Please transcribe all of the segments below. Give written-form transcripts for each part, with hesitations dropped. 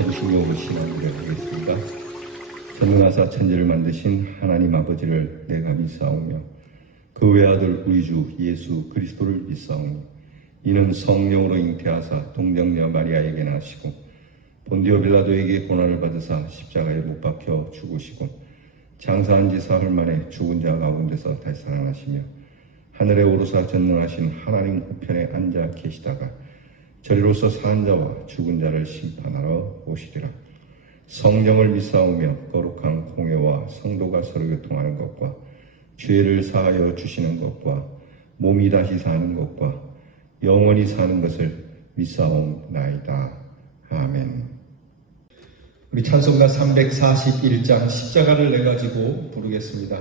찬송으로 신앙을 하겠습니다. 전능하사 천지를 만드신 하나님 아버지를 내가 믿사오며 그 외아들 우리 주 예수 그리스도를 믿사오며 이는 성령으로 잉태하사 동정녀 마리아에게 나시고 본디오 빌라도에게 고난을 받으사 십자가에 못 박혀 죽으시고 장사한 지 사흘 만에 죽은 자 가운데서 다시 살아나시며 하늘에 오르사 전능하신 하나님 우편에 앉아 계시다가 저리로서 사는 자와 죽은 자를 심판하러 오시리라. 성령을 믿사오며 거룩한 공회와 성도가 서로 교통하는 것과 죄를 사하여 주시는 것과 몸이 다시 사는 것과 영원히 사는 것을 믿사옵나이다. 아멘. 우리 찬송가 341장 십자가를 내 가지고 부르겠습니다.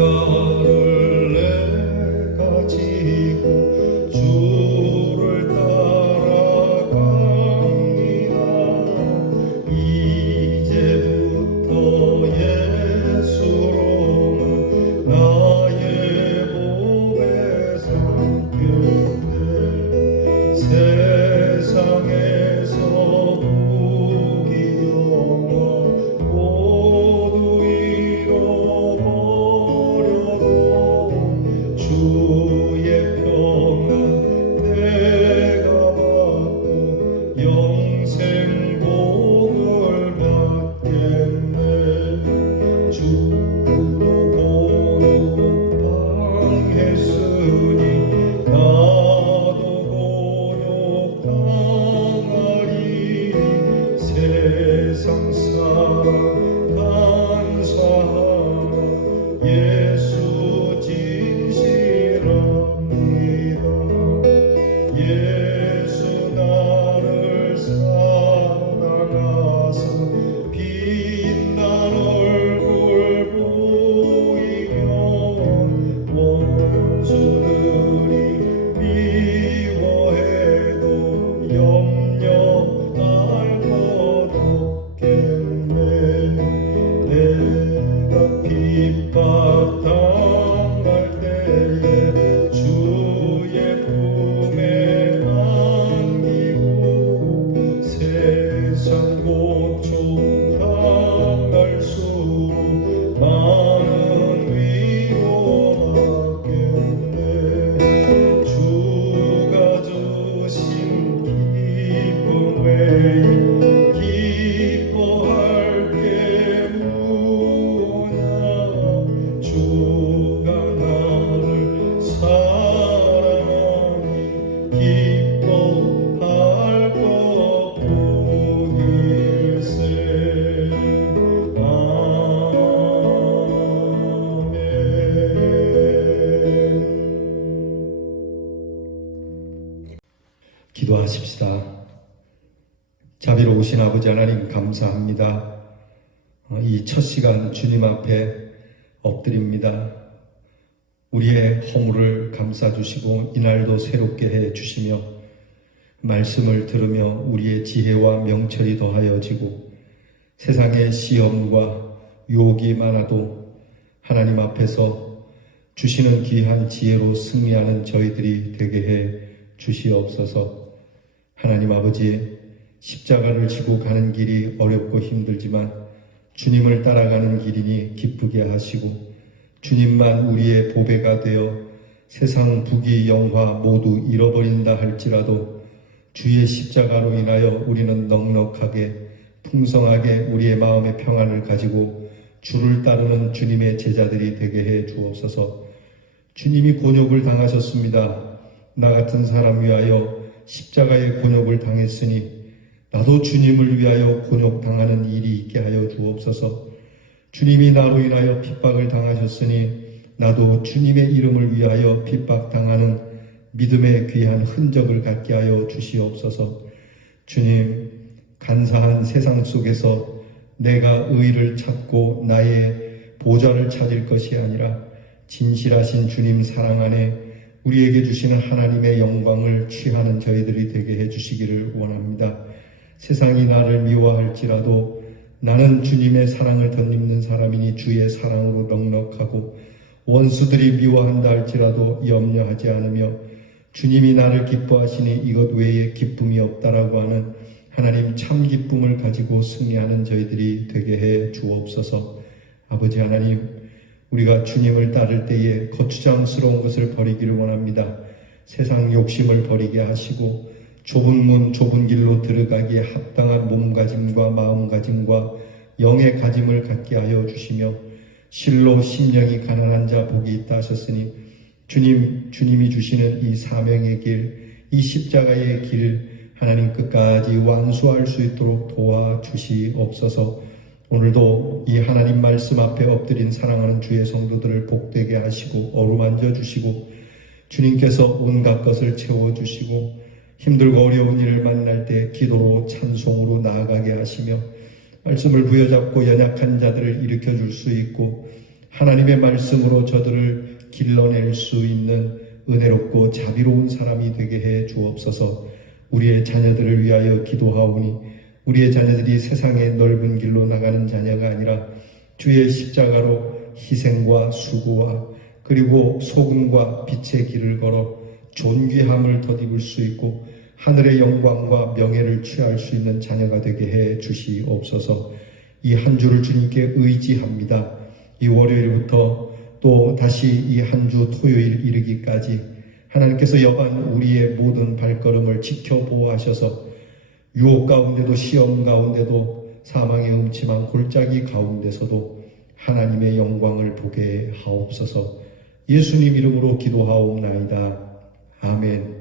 십자가를 내 가지고 주를 따라갑니다. 이제부터 예수로만 나의 몸에 삼겠네. 세상에서 부귀영화 모두 잃어버려도 주의 평안 내가 받고 영생 복을 받겠네. 주로 고욕당했으니 나도 고욕당하리. 세상 사랑 감사하라. 예수 진실합니다. 예수 나를 사랑하사 빛난 얼굴 보이며 원수들이 미워해도 염려할 것 없겠네. 내가 핍박당할 때에 주의 품에 안기고 세상 고통 당할수록 많은 위로받겠네. 주가 주신 기쁨 외에 기뻐할 게 무엇냐. 주가 나를 사랑하니 기뻐할 것뿐일세. 아멘. 기도하십시다. 자비로우신 아버지 하나님 감사합니다. 이 첫 시간 주님 앞에 엎드립니다. 우리의 허물을 감싸주시고 이날도 새롭게 해주시며 말씀을 들으며 우리의 지혜와 명철이 더하여지고 세상의 시험과 유혹이 많아도 하나님 앞에서 주시는 귀한 지혜로 승리하는 저희들이 되게 해 주시옵소서. 하나님 아버지, 십자가를 지고 가는 길이 어렵고 힘들지만 주님을 따라가는 길이니 기쁘게 하시고 주님만 우리의 보배가 되어 세상 부귀 영화 모두 잃어버린다 할지라도 주의 십자가로 인하여 우리는 넉넉하게 풍성하게 우리의 마음의 평안을 가지고 주를 따르는 주님의 제자들이 되게 해 주옵소서. 주님이 곤욕을 당하셨습니다. 나 같은 사람 위하여 십자가의 곤욕을 당했으니 나도 주님을 위하여 곤욕당하는 일이 있게 하여 주옵소서. 주님이 나로 인하여 핍박을 당하셨으니 나도 주님의 이름을 위하여 핍박당하는 믿음의 귀한 흔적을 갖게 하여 주시옵소서. 주님, 간사한 세상 속에서 내가 의를 찾고 나의 보좌를 찾을 것이 아니라 진실하신 주님 사랑 안에 우리에게 주시는 하나님의 영광을 취하는 저희들이 되게 해주시기를 원합니다. 세상이 나를 미워할지라도 나는 주님의 사랑을 덧입는 사람이니 주의 사랑으로 넉넉하고 원수들이 미워한다 할지라도 염려하지 않으며 주님이 나를 기뻐하시니 이것 외에 기쁨이 없다라고 하는 하나님 참 기쁨을 가지고 승리하는 저희들이 되게 해 주옵소서. 아버지 하나님, 우리가 주님을 따를 때에 거추장스러운 것을 버리기를 원합니다. 세상 욕심을 버리게 하시고 좁은 문 좁은 길로 들어가기에 합당한 몸가짐과 마음가짐과 영의 가짐을 갖게 하여 주시며 실로 심령이 가난한 자 복이 있다 하셨으니 주님이 주시는 이 사명의 길, 이 십자가의 길 하나님 끝까지 완수할 수 있도록 도와주시옵소서. 오늘도 이 하나님 말씀 앞에 엎드린 사랑하는 주의 성도들을 복되게 하시고 어루만져 주시고 주님께서 온갖 것을 채워주시고 힘들고 어려운 일을 만날 때 기도로 찬송으로 나아가게 하시며 말씀을 부여잡고 연약한 자들을 일으켜 줄 수 있고 하나님의 말씀으로 저들을 길러낼 수 있는 은혜롭고 자비로운 사람이 되게 해 주옵소서. 우리의 자녀들을 위하여 기도하오니 우리의 자녀들이 세상의 넓은 길로 나가는 자녀가 아니라 주의 십자가로 희생과 수고와 그리고 소금과 빛의 길을 걸어 존귀함을 덧입을 수 있고 하늘의 영광과 명예를 취할 수 있는 자녀가 되게 해 주시옵소서. 이 한 주를 주님께 의지합니다. 이 월요일부터 또 다시 이 한 주 토요일 이르기까지 하나님께서 여간 우리의 모든 발걸음을 지켜보호하셔서 유혹 가운데도 시험 가운데도 사망의 음침한 골짜기 가운데서도 하나님의 영광을 보게 하옵소서. 예수님 이름으로 기도하옵나이다. 아멘.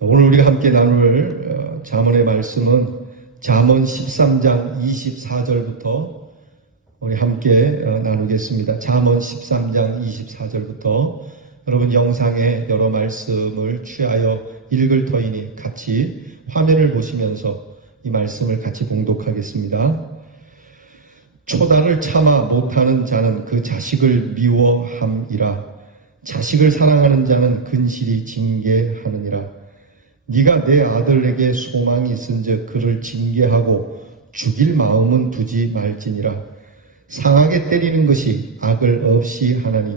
오늘 우리가 함께 나눌 잠언의 말씀은 잠언 13장 24절부터 우리 함께 나누겠습니다. 잠언 13장 24절부터 여러분 영상에 여러 말씀을 취하여 읽을 터이니 같이 화면을 보시면서 이 말씀을 같이 봉독하겠습니다. 초다를 참아 못하는 자는 그 자식을 미워함이라. 자식을 사랑하는 자는 근실히 징계하느니라. 네가 내 아들에게 소망이 있은즉 그를 징계하고 죽일 마음은 두지 말지니라. 상하게 때리는 것이 악을 없이 하나니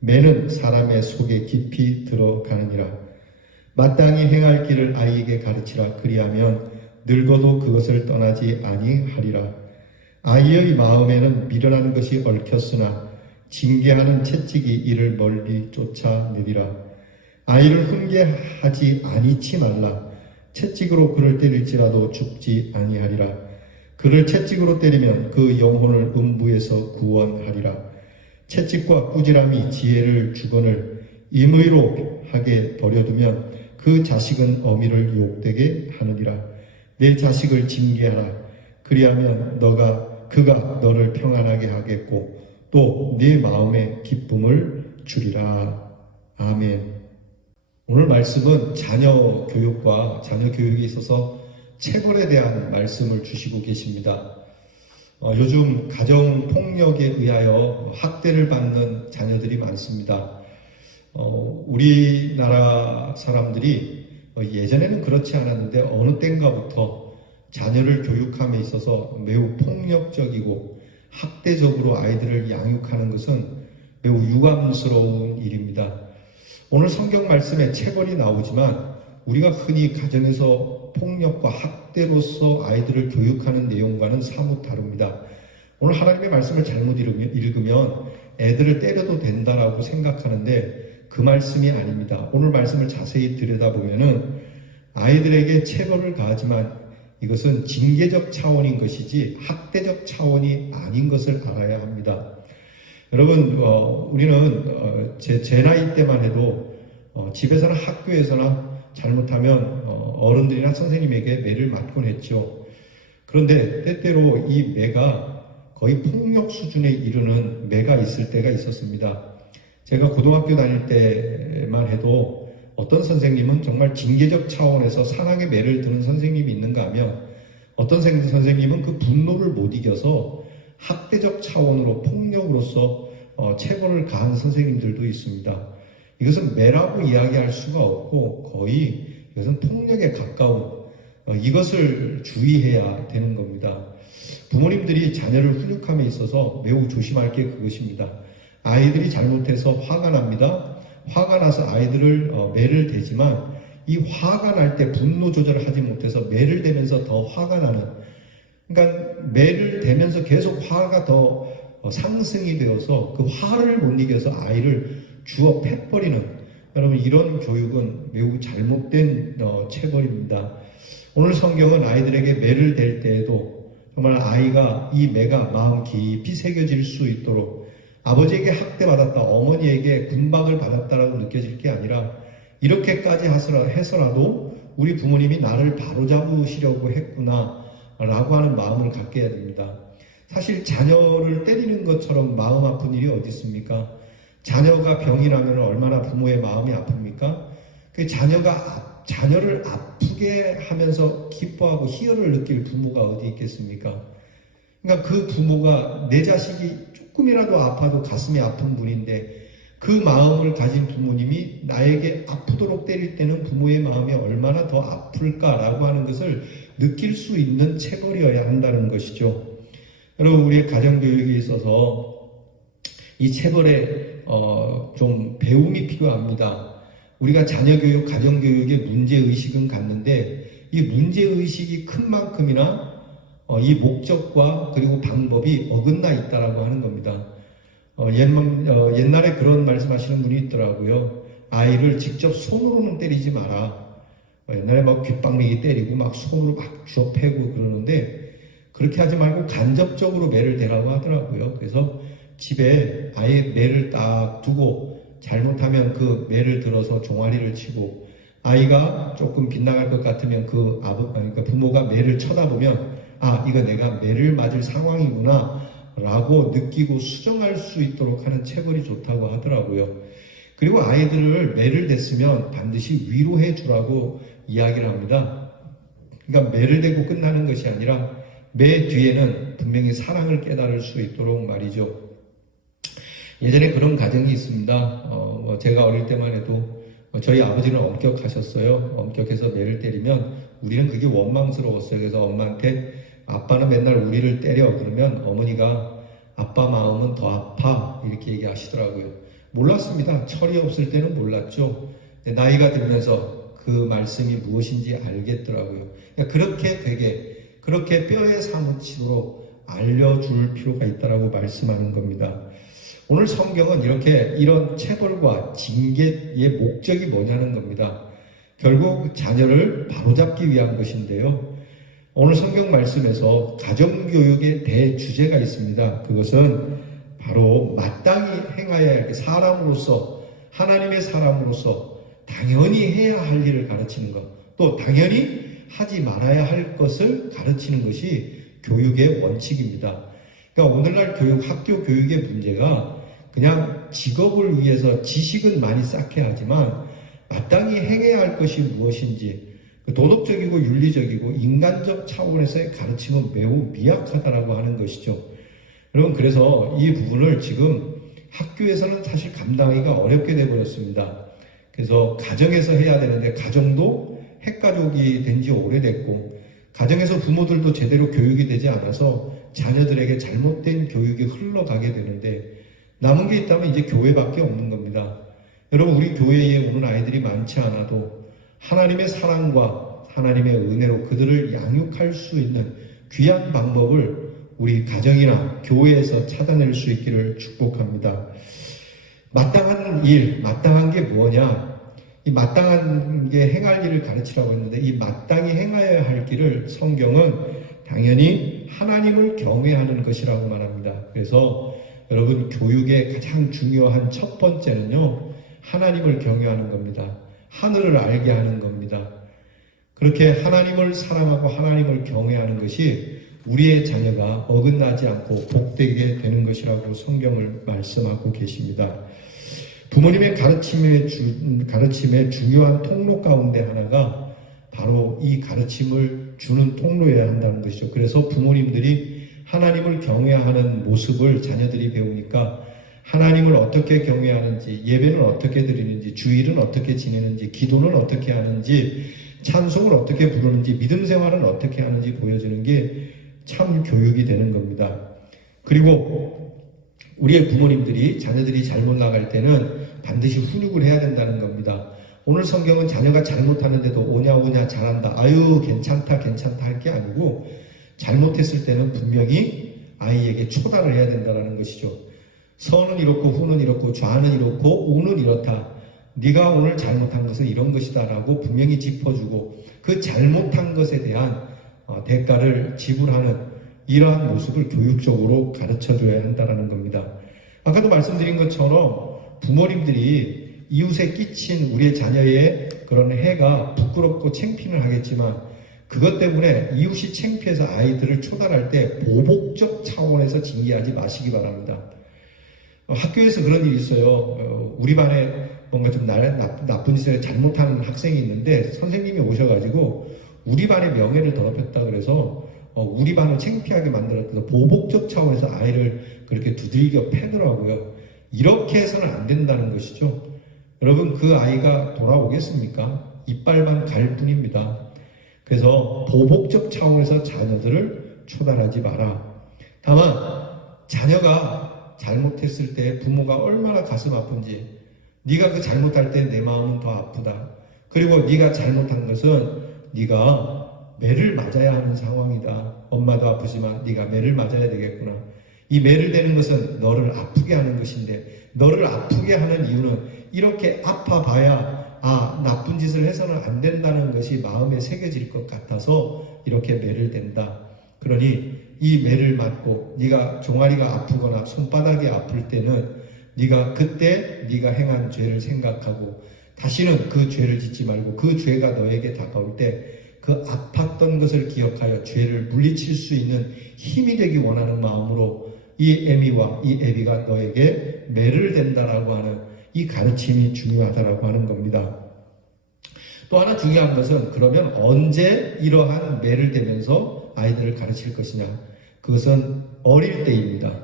매는 사람의 속에 깊이 들어가느니라. 마땅히 행할 길을 아이에게 가르치라. 그리하면 늙어도 그것을 떠나지 아니하리라. 아이의 마음에는 미련한 것이 얽혔으나 징계하는 채찍이 이를 멀리 쫓아내리라. 아이를 훈계하지 아니치 말라. 채찍으로 그를 때릴지라도 죽지 아니하리라. 그를 채찍으로 때리면 그 영혼을 음부에서 구원하리라. 채찍과 꾸지람이 지혜를 주거늘 임의로 하게 버려두면 그 자식은 어미를 욕되게 하느니라. 내 자식을 징계하라. 그리하면 그가 너를 평안하게 하겠고 또 네 마음에 기쁨을 주리라. 아멘. 오늘 말씀은 자녀 교육과 자녀 교육에 있어서 체벌에 대한 말씀을 주시고 계십니다. 요즘 가정폭력에 의하여 학대를 받는 자녀들이 많습니다. 우리나라 사람들이 예전에는 그렇지 않았는데 어느 때인가부터 자녀를 교육함에 있어서 매우 폭력적이고 학대적으로 아이들을 양육하는 것은 매우 유감스러운 일입니다. 오늘 성경 말씀에 체벌이 나오지만 우리가 흔히 가정에서 폭력과 학대로서 아이들을 교육하는 내용과는 사뭇 다릅니다. 오늘 하나님의 말씀을 잘못 읽으면 애들을 때려도 된다라고 생각하는데 그 말씀이 아닙니다. 오늘 말씀을 자세히 들여다보면은 아이들에게 체벌을 가하지만 이것은 징계적 차원인 것이지 학대적 차원이 아닌 것을 알아야 합니다. 여러분, 우리는 제 나이 때만 해도 집에서나 학교에서나 잘못하면 어른들이나 선생님에게 매를 맞곤 했죠. 그런데 때때로 이 매가 거의 폭력 수준에 이르는 매가 있을 때가 있었습니다. 제가 고등학교 다닐 때만 해도 어떤 선생님은 정말 징계적 차원에서 산악의 매를 드는 선생님이 있는가 하면 어떤 선생님은 그 분노를 못 이겨서 학대적 차원으로 폭력으로서 체벌을 가한 선생님들도 있습니다. 이것은 매라고 이야기할 수가 없고 거의 이것은 폭력에 가까운 이것을 주의해야 되는 겁니다. 부모님들이 자녀를 훈육함에 있어서 매우 조심할 게 그것입니다. 아이들이 잘못해서 화가 납니다. 화가 나서 아이들을 매를 대지만 이 화가 날 때 분노 조절을 하지 못해서 매를 대면서 더 화가 나는, 그러니까 매를 대면서 계속 화가 더 상승이 되어서 그 화를 못 이겨서 아이를 주워 패버리는, 여러분 이런 교육은 매우 잘못된 체벌입니다. 오늘 성경은 아이들에게 매를 댈 때에도 정말 아이가 이 매가 마음 깊이 새겨질 수 있도록 아버지에게 학대받았다, 어머니에게 군박을 받았다라고 느껴질 게 아니라 이렇게까지 해서라도 우리 부모님이 나를 바로잡으시려고 했구나 라고 하는 마음을 갖게 해야 됩니다. 사실 자녀를 때리는 것처럼 마음 아픈 일이 어디 있습니까? 자녀가 병이 나면 얼마나 부모의 마음이 아픕니까? 그 자녀를 아프게 하면서 기뻐하고 희열을 느낄 부모가 어디 있겠습니까? 그러니까 그 부모가 내 자식이 조금이라도 아파도 가슴이 아픈 분인데 그 마음을 가진 부모님이 나에게 아프도록 때릴 때는 부모의 마음이 얼마나 더 아플까라고 하는 것을 느낄 수 있는 체벌이어야 한다는 것이죠. 여러분, 우리의 가정교육에 있어서 이 체벌에 좀 배움이 필요합니다. 우리가 자녀교육, 가정교육에 문제의식은 갖는데 이 문제의식이 큰 만큼이나 이 목적과 그리고 방법이 어긋나 있다라고 하는 겁니다. 옛날에 그런 말씀하시는 분이 있더라고요. 아이를 직접 손으로는 때리지 마라. 옛날에 막 귓방맹이 때리고 막 손으로 막 주워 패고 그러는데 그렇게 하지 말고 간접적으로 매를 대라고 하더라고요. 그래서 집에 아예 매를 딱 두고 잘못하면 그 매를 들어서 종아리를 치고 아이가 조금 빗나갈 것 같으면 그러니까 부모가 매를 쳐다보면 아, 이거 내가 매를 맞을 상황이구나 라고 느끼고 수정할 수 있도록 하는 체벌이 좋다고 하더라고요. 그리고 아이들을 매를 댔으면 반드시 위로해 주라고 이야기를 합니다. 그러니까 매를 대고 끝나는 것이 아니라 매 뒤에는 분명히 사랑을 깨달을 수 있도록 말이죠. 예전에 그런 가정이 있습니다. 제가 어릴 때만 해도 저희 아버지는 엄격하셨어요. 엄격해서 매를 때리면 우리는 그게 원망스러웠어요. 그래서 엄마한테 아빠는 맨날 우리를 때려. 그러면 어머니가 아빠 마음은 더 아파. 이렇게 얘기하시더라고요. 몰랐습니다. 철이 없을 때는 몰랐죠. 나이가 들면서 그 말씀이 무엇인지 알겠더라고요. 그러니까 그렇게 뼈에 사무치도록 알려줄 필요가 있다라고 말씀하는 겁니다. 오늘 성경은 이런 체벌과 징계의 목적이 뭐냐는 겁니다. 결국 자녀를 바로잡기 위한 것인데요. 오늘 성경 말씀에서 가정교육의 대주제가 있습니다. 그것은 바로 마땅히 행하여야 할 사람으로서, 하나님의 사람으로서 당연히 해야 할 일을 가르치는 것, 또 당연히 하지 말아야 할 것을 가르치는 것이 교육의 원칙입니다. 그러니까 오늘날 학교 교육의 문제가 그냥 직업을 위해서 지식은 많이 쌓게 하지만 마땅히 행해야 할 것이 무엇인지 도덕적이고 윤리적이고 인간적 차원에서의 가르침은 매우 미약하다라고 하는 것이죠. 여러분, 그래서 이 부분을 지금 학교에서는 사실 감당하기가 어렵게 되어버렸습니다. 그래서 가정에서 해야 되는데 가정도 핵가족이 된 지 오래됐고 가정에서 부모들도 제대로 교육이 되지 않아서 자녀들에게 잘못된 교육이 흘러가게 되는데 남은 게 있다면 이제 교회밖에 없는 겁니다. 여러분, 우리 교회에 오는 아이들이 많지 않아도 하나님의 사랑과 하나님의 은혜로 그들을 양육할 수 있는 귀한 방법을 우리 가정이나 교회에서 찾아낼 수 있기를 축복합니다. 마땅한 일, 마땅한 게 뭐냐? 이 마땅한 게 행할 일을 가르치라고 했는데 이 마땅히 행하여야 할 길을 성경은 당연히 하나님을 경외하는 것이라고 말합니다. 그래서 여러분, 교육의 가장 중요한 첫 번째는요, 하나님을 경외하는 겁니다. 하늘을 알게 하는 겁니다. 그렇게 하나님을 사랑하고 하나님을 경외하는 것이 우리의 자녀가 어긋나지 않고 복되게 되는 것이라고 성경을 말씀하고 계십니다. 부모님의 가르침의 중요한 통로 가운데 하나가 바로 이 가르침을 주는 통로여야 한다는 것이죠. 그래서 부모님들이 하나님을 경외하는 모습을 자녀들이 배우니까 하나님을 어떻게 경외하는지, 예배는 어떻게 드리는지, 주일은 어떻게 지내는지, 기도는 어떻게 하는지 찬송을 어떻게 부르는지, 믿음 생활은 어떻게 하는지 보여주는 게 참 교육이 되는 겁니다. 그리고 우리의 부모님들이 자녀들이 잘못 나갈 때는 반드시 훈육을 해야 된다는 겁니다. 오늘 성경은 자녀가 잘못하는데도 오냐 잘한다, 아유 괜찮다 할 게 아니고, 잘못했을 때는 분명히 아이에게 초달을 해야 된다는 것이죠. 서는 이렇고 후는 이렇고 좌는 이렇고 우는 이렇다, 네가 오늘 잘못한 것은 이런 것이다 라고 분명히 짚어주고, 그 잘못한 것에 대한 대가를 지불하는 이러한 모습을 교육적으로 가르쳐줘야 한다는 겁니다. 아까도 말씀드린 것처럼 부모님들이 이웃에 끼친 우리의 자녀의 그런 해가 부끄럽고 창피는 하겠지만, 그것 때문에 이웃이 창피해서 아이들을 초달할 때 보복적 차원에서 징계하지 마시기 바랍니다. 학교에서 그런 일이 있어요. 우리 반에 뭔가 좀 나쁜 짓을 잘못하는 학생이 있는데, 선생님이 오셔가지고 우리 반의 명예를 더럽혔다 그래서 우리 반을 창피하게 만들었다, 보복적 차원에서 아이를 그렇게 두들겨 패더라고요. 이렇게 해서는 안 된다는 것이죠. 여러분, 그 아이가 돌아오겠습니까? 이빨만 갈 뿐입니다. 그래서 보복적 차원에서 자녀들을 초달하지 마라. 다만 자녀가 잘못했을 때 부모가 얼마나 가슴 아픈지, 네가 그 잘못할 때 내 마음은 더 아프다, 그리고 네가 잘못한 것은 네가 매를 맞아야 하는 상황이다, 엄마도 아프지만 네가 매를 맞아야 되겠구나, 이 매를 대는 것은 너를 아프게 하는 것인데, 너를 아프게 하는 이유는 이렇게 아파봐야 나쁜 짓을 해서는 안 된다는 것이 마음에 새겨질 것 같아서 이렇게 매를 댄다. 그러니 이 매를 맞고 네가 종아리가 아프거나 손바닥이 아플 때는 네가 그때 네가 행한 죄를 생각하고 다시는 그 죄를 짓지 말고, 그 죄가 너에게 다가올 때 그 아팠던 것을 기억하여 죄를 물리칠 수 있는 힘이 되기 원하는 마음으로 이 에미와 이 에비가 너에게 매를 댄다라고 하는 이 가르침이 중요하다라고 하는 겁니다. 또 하나 중요한 것은, 그러면 언제 이러한 매를 대면서 아이들을 가르칠 것이냐? 그것은 어릴 때입니다.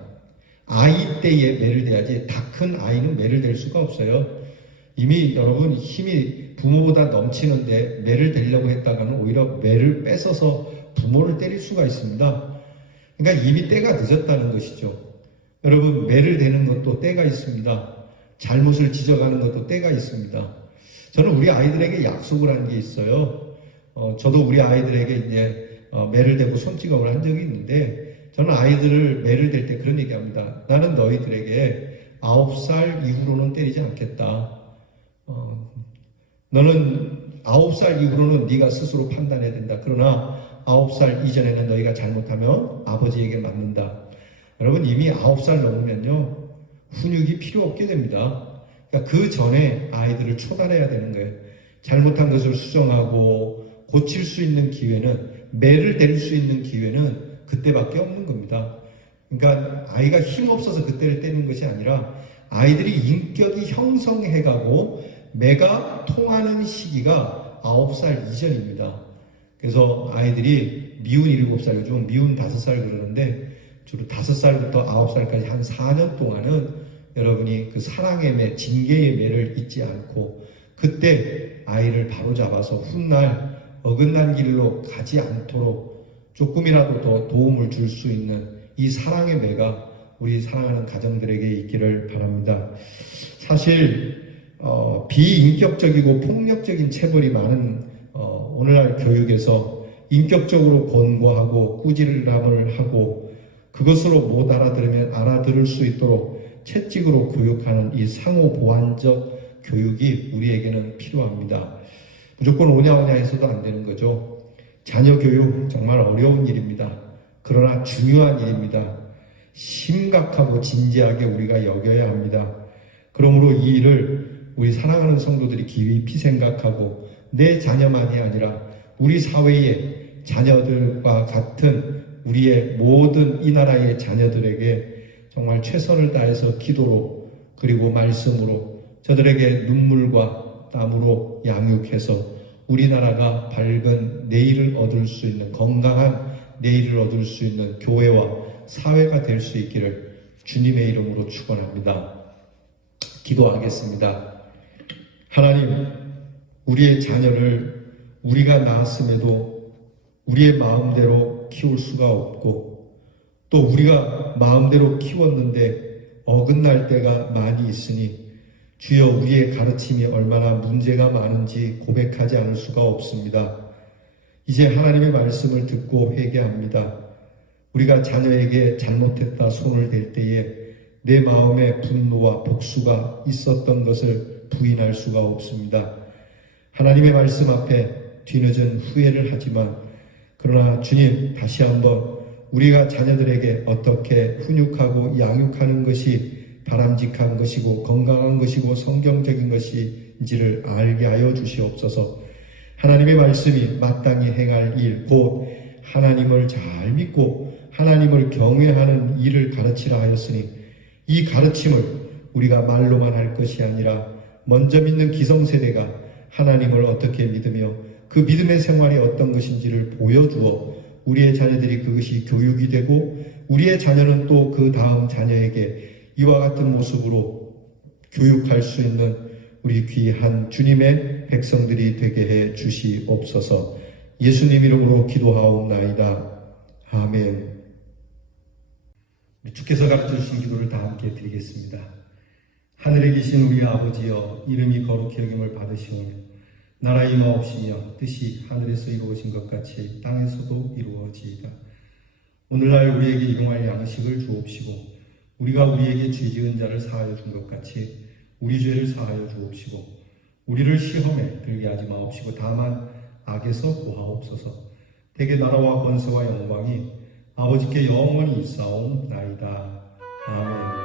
아이 때에 매를 대야지, 다 큰 아이는 매를 댈 수가 없어요. 이미 여러분 힘이 부모보다 넘치는데 매를 대려고 했다가는 오히려 매를 뺏어서 부모를 때릴 수가 있습니다. 그러니까 이미 때가 늦었다는 것이죠. 여러분, 매를 대는 것도 때가 있습니다. 잘못을 지적하는 것도 때가 있습니다. 저는 우리 아이들에게 약속을 한 게 있어요. 저도 우리 아이들에게 이제 매를 대고 손찌검을 한 적이 있는데, 저는 아이들을 매를 댈 때 그런 얘기합니다. 나는 너희들에게 9살 이후로는 때리지 않겠다. 너는 9살 이후로는 네가 스스로 판단해야 된다. 그러나 9살 이전에는 너희가 잘못하면 아버지에게 맞는다. 여러분, 이미 9살 넘으면요, 훈육이 필요 없게 됩니다. 그러니까 그 전에 아이들을 초달해야 되는 거예요. 잘못한 것을 수정하고 고칠 수 있는 기회는, 매를 댈 수 있는 기회는 그때밖에 없는 겁니다. 그러니까 아이가 힘없어서 그때를 때리는 것이 아니라, 아이들이 인격이 형성해가고 매가 통하는 시기가 9살 이전입니다. 그래서 아이들이 미운 7살, 요즘 미운 5살 그러는데, 주로 5살부터 9살까지 한 4년 동안은 여러분이 그 사랑의 매, 징계의 매를 잊지 않고, 그때 아이를 바로 잡아서 훗날 어긋난 길로 가지 않도록 조금이라도 더 도움을 줄 수 있는 이 사랑의 매가 우리 사랑하는 가정들에게 있기를 바랍니다. 사실 비인격적이고 폭력적인 체벌이 많은 오늘날 교육에서 인격적으로 권고하고 꾸지람을 하고, 그것으로 못 알아들으면 알아들을 수 있도록 채찍으로 교육하는 이 상호 보완적 교육이 우리에게는 필요합니다. 무조건 오냐 해서도 안 되는 거죠. 자녀 교육 정말 어려운 일입니다. 그러나 중요한 일입니다. 심각하고 진지하게 우리가 여겨야 합니다. 그러므로 이 일을 우리 사랑하는 성도들이 깊이 생각하고, 내 자녀만이 아니라 우리 사회의 자녀들과 같은 우리의 모든 이 나라의 자녀들에게 정말 최선을 다해서 기도로, 그리고 말씀으로 저들에게 눈물과 땀으로 양육해서 우리나라가 밝은 내일을 얻을 수 있는, 건강한 내일을 얻을 수 있는 교회와 사회가 될 수 있기를 주님의 이름으로 축원합니다. 기도하겠습니다. 하나님, 우리의 자녀를 우리가 낳았음에도 우리의 마음대로 키울 수가 없고 또 우리가 마음대로 키웠는데 어긋날 때가 많이 있으니 주여 우리의 가르침이 얼마나 문제가 많은지 고백하지 않을 수가 없습니다. 이제 하나님의 말씀을 듣고 회개합니다. 우리가 자녀에게 잘못했다 손을 댈 때에 내 마음에 분노와 복수가 있었던 것을 부인할 수가 없습니다. 하나님의 말씀 앞에 뒤늦은 후회를 하지만 그러나 주님 다시 한번 우리가 자녀들에게 어떻게 훈육하고 양육하는 것이 바람직한 것이고 건강한 것이고 성경적인 것인지를 알게 하여 주시옵소서. 하나님의 말씀이 마땅히 행할 일, 곧 하나님을 잘 믿고 하나님을 경외하는 일을 가르치라 하였으니 이 가르침을 우리가 말로만 할 것이 아니라 먼저 믿는 기성세대가 하나님을 어떻게 믿으며 그 믿음의 생활이 어떤 것인지를 보여주어 우리의 자녀들이 그것이 교육이 되고 우리의 자녀는 또 그 다음 자녀에게 이와 같은 모습으로 교육할 수 있는 우리 귀한 주님의 백성들이 되게 해 주시옵소서. 예수님 이름으로 기도하옵나이다. 아멘. 주께서 가르쳐 주신 기도를 다 함께 드리겠습니다. 하늘에 계신 우리 아버지여, 이름이 거룩히 여김을 받으시오며 나라의 임하옵시며 뜻이 하늘에서 이루어진 것 같이 땅에서도 이루어지이다. 오늘날 우리에게 일용할 양식을 주옵시고 우리가 우리에게 죄 지은 자를 사하여 준 것 같이 우리 죄를 사하여 주옵시고 우리를 시험에 들게 하지 마옵시고 다만 악에서 구하옵소서. 대개 나라와 권세와 영광이 아버지께 영원히 있사옵나이다. 아멘.